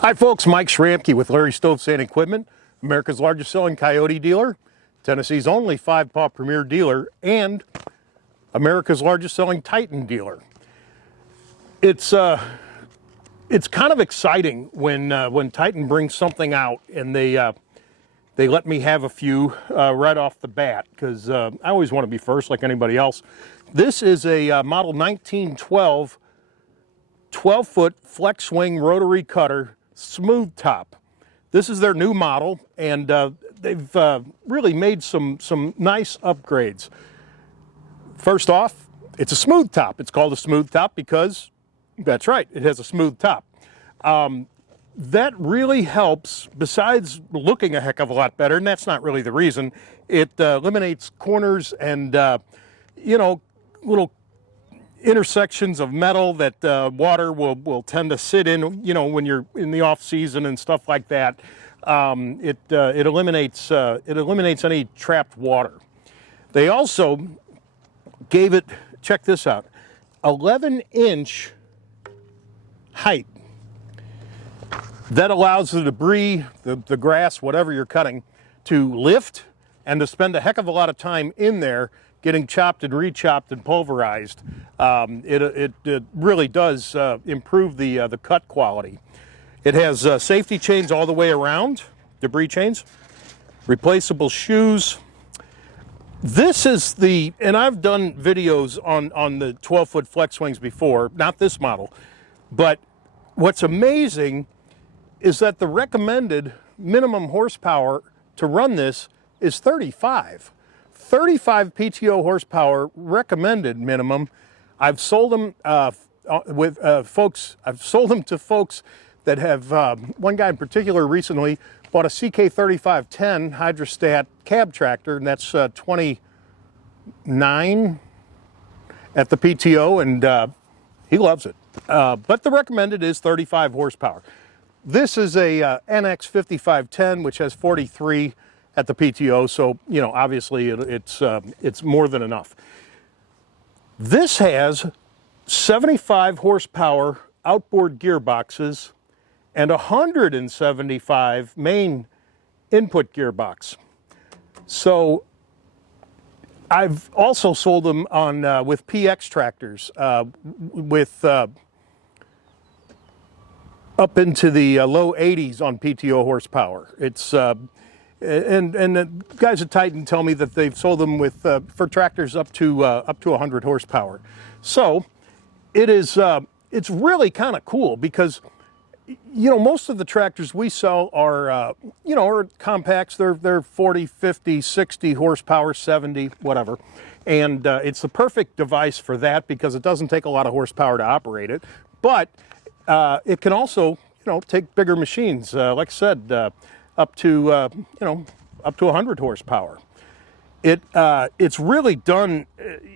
Hi folks, Mike Schramke with Larry Stove Sand Equipment, America's largest selling Coyote dealer, Tennessee's only 5-paw premier dealer, and America's largest selling Titan dealer. It's kind of exciting when Titan brings something out and they let me have a few right off the bat, because I always want to be first like anybody else. This is a model 1912 12-foot flex swing rotary cutter, smooth top. This is their new model, and they've really made some nice upgrades. First off, it's a smooth top. It's called a smooth top because, that's right, it has a smooth top. That really helps, besides looking a heck of a lot better, and that's not really the reason. It eliminates corners and, you know, little intersections of metal that water will tend to sit in, you know, when you're in the off season and stuff like that. It eliminates any trapped water. They also gave it, check this out, 11-inch height. That allows the debris, the grass, whatever you're cutting, to lift and to spend a heck of a lot of time in there getting chopped and re-chopped and pulverized. It really does improve the cut quality. It has safety chains all the way around, debris chains, replaceable shoes. This is the, and I've done videos on the 12-foot flex swings before, not this model, but what's amazing is that the recommended minimum horsepower to run this is 35. 35 PTO horsepower recommended minimum. I've sold them I've sold them to folks that have, one guy in particular recently bought a CK3510 hydrostat cab tractor, and that's 29 at the PTO, and he loves it. But the recommended is 35 horsepower. This is a NX5510, which has 43 at the PTO, so, you know, obviously it's more than enough. This has 75 horsepower outboard gearboxes and 175 main input gearbox. So I've also sold them on with PX tractors with up into the low 80s on PTO horsepower. It's and the guys at Titan tell me that they've sold them with for tractors up to 100 horsepower. So it is it's really kind of cool because, you know, most of the tractors we sell are you know, are compacts. They're 40, 50, 60 horsepower, 70, whatever. And it's the perfect device for that because it doesn't take a lot of horsepower to operate it. But it can also, you know, take bigger machines. Like I said, up to you know, up to 100 horsepower. It's really done.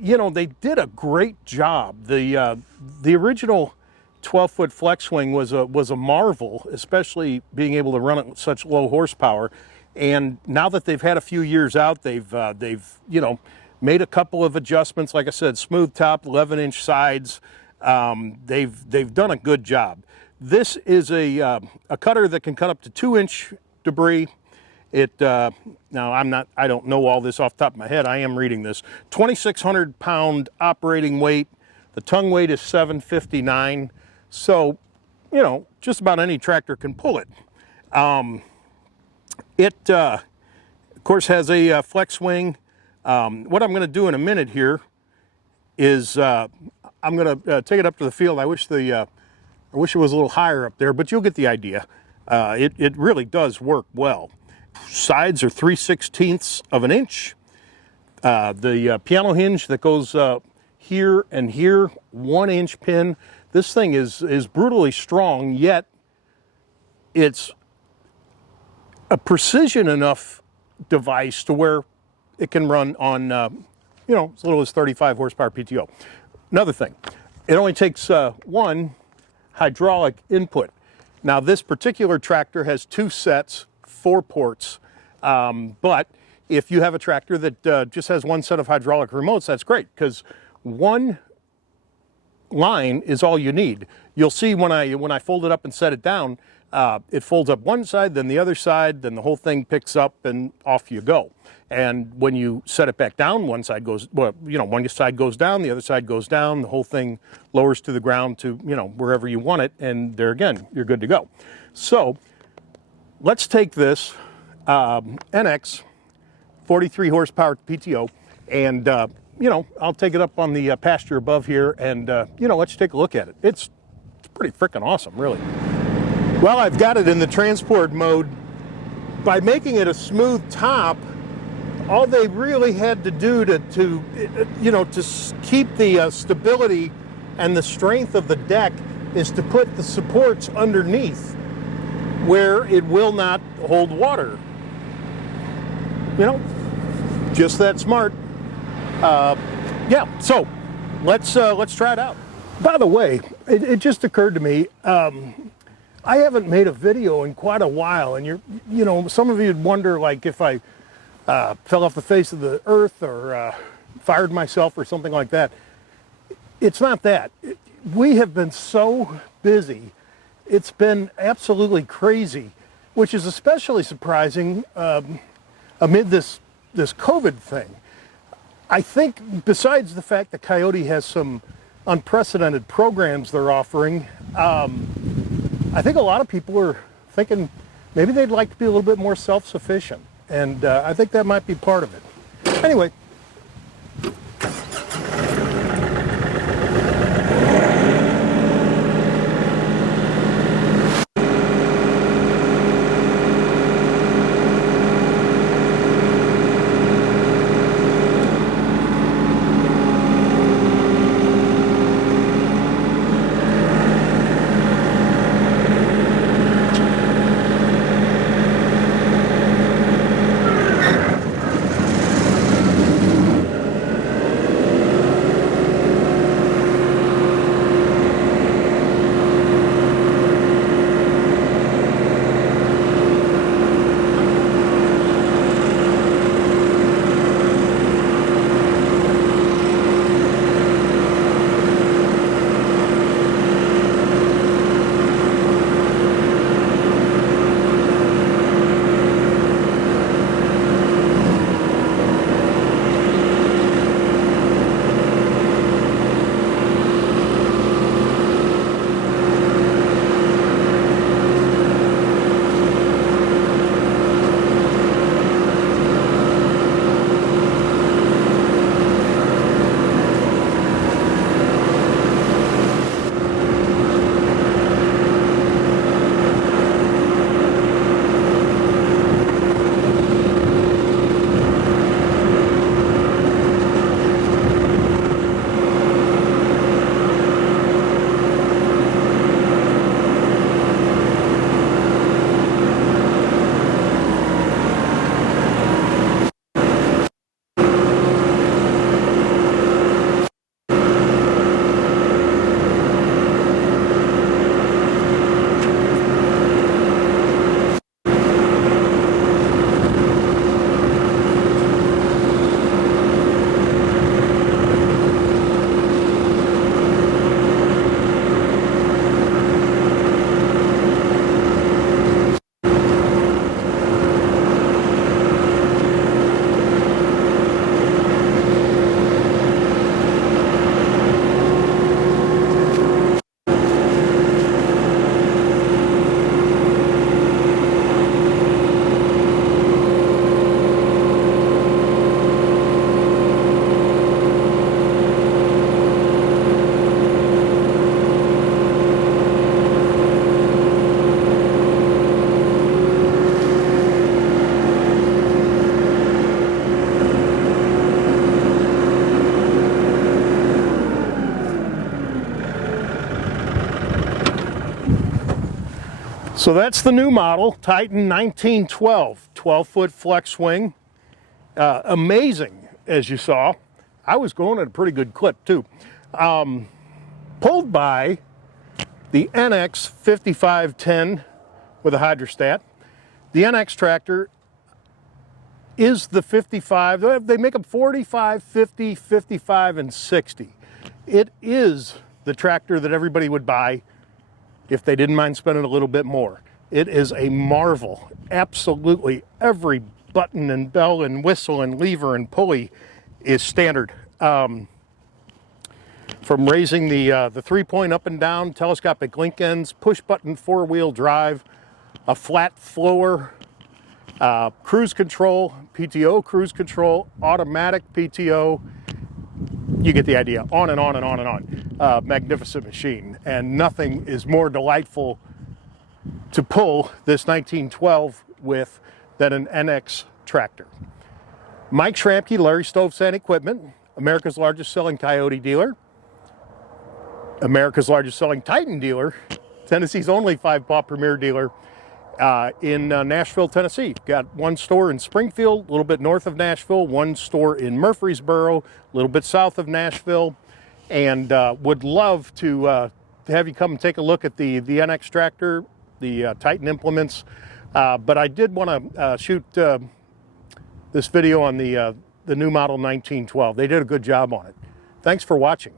You know, they did a great job. The original 12-foot flex swing was a marvel, especially being able to run it with such low horsepower. And now that they've had a few years out, they've you know, made a couple of adjustments. Like I said, smooth top, 11-inch sides. They've done a good job. This is a cutter that can cut up to 2-inch debris. Now I don't know all this off the top of my head. I am reading this. 2,600 pound operating weight. The tongue weight is 759. So, you know, just about any tractor can pull it. It of course has a flex swing. What I'm going to do in a minute here is I'm going to take it up to the field. I wish it was a little higher up there, but you'll get the idea. It really does work well. Sides are 3/16 of an inch. The piano hinge that goes here and here, 1-inch pin. This thing is brutally strong, yet it's a precision enough device to where it can run on, you know, as little as 35 horsepower PTO. Another thing, it only takes one hydraulic input. Now this particular tractor has 2 sets, 4 ports, but if you have a tractor that just has 1 set of hydraulic remotes, that's great, because one line is all you need. You'll see when I fold it up and set it down, it folds up one side, then the other side, then the whole thing picks up and off you go. And when you set it back down, one side goes, well, one side goes down, the other side goes down, the whole thing lowers to the ground to, wherever you want it, and there again, you're good to go. So let's take this NX 43 horsepower PTO, and I'll take it up on the pasture above here, and let's take a look at it. It's pretty freaking awesome, really. Well, I've got it in the transport mode. By making it a smooth top, all they really had to do to keep the stability and the strength of the deck is to put the supports underneath where it will not hold water. Just that smart. Yeah, so let's try it out. By the way, it just occurred to me, I haven't made a video in quite a while, and some of you'd wonder, like, if I fell off the face of the earth or fired myself or something like that. It's not that. We have been so busy. It's been absolutely crazy, which is especially surprising amid this COVID thing. I think besides the fact that Coyote has some unprecedented programs they're offering, I think a lot of people are thinking maybe they'd like to be a little bit more self-sufficient. And I think that might be part of it. Anyway. So that's the new model, Titan 1912, 12-foot flex wing. Amazing, as you saw. I was going at a pretty good clip too. Pulled by the NX 5510 with a hydrostat. The NX tractor is the 55, they make them 45, 50, 55, and 60. It is the tractor that everybody would buy if they didn't mind spending a little bit more. It is a marvel. Absolutely every button and bell and whistle and lever and pulley is standard. From raising the 3-point up and down, telescopic link ends, push button 4-wheel drive, a flat floor, cruise control, PTO cruise control, automatic PTO. You get the idea. On and on and on and on. Magnificent machine. And nothing is more delightful to pull this 1912 with than an NX tractor. Mike Schramke, Larry Stovesand Equipment, America's largest selling Coyote dealer, America's largest selling Titan dealer, Tennessee's only 5-paw premier dealer in Nashville, Tennessee. Got one store in Springfield, a little bit north of Nashville, one store in Murfreesboro, a little bit south of Nashville, and would love to have you come and take a look at the NX tractor, the Titan implements. But I did want to shoot this video on the new model 1912. They did a good job on it. Thanks for watching.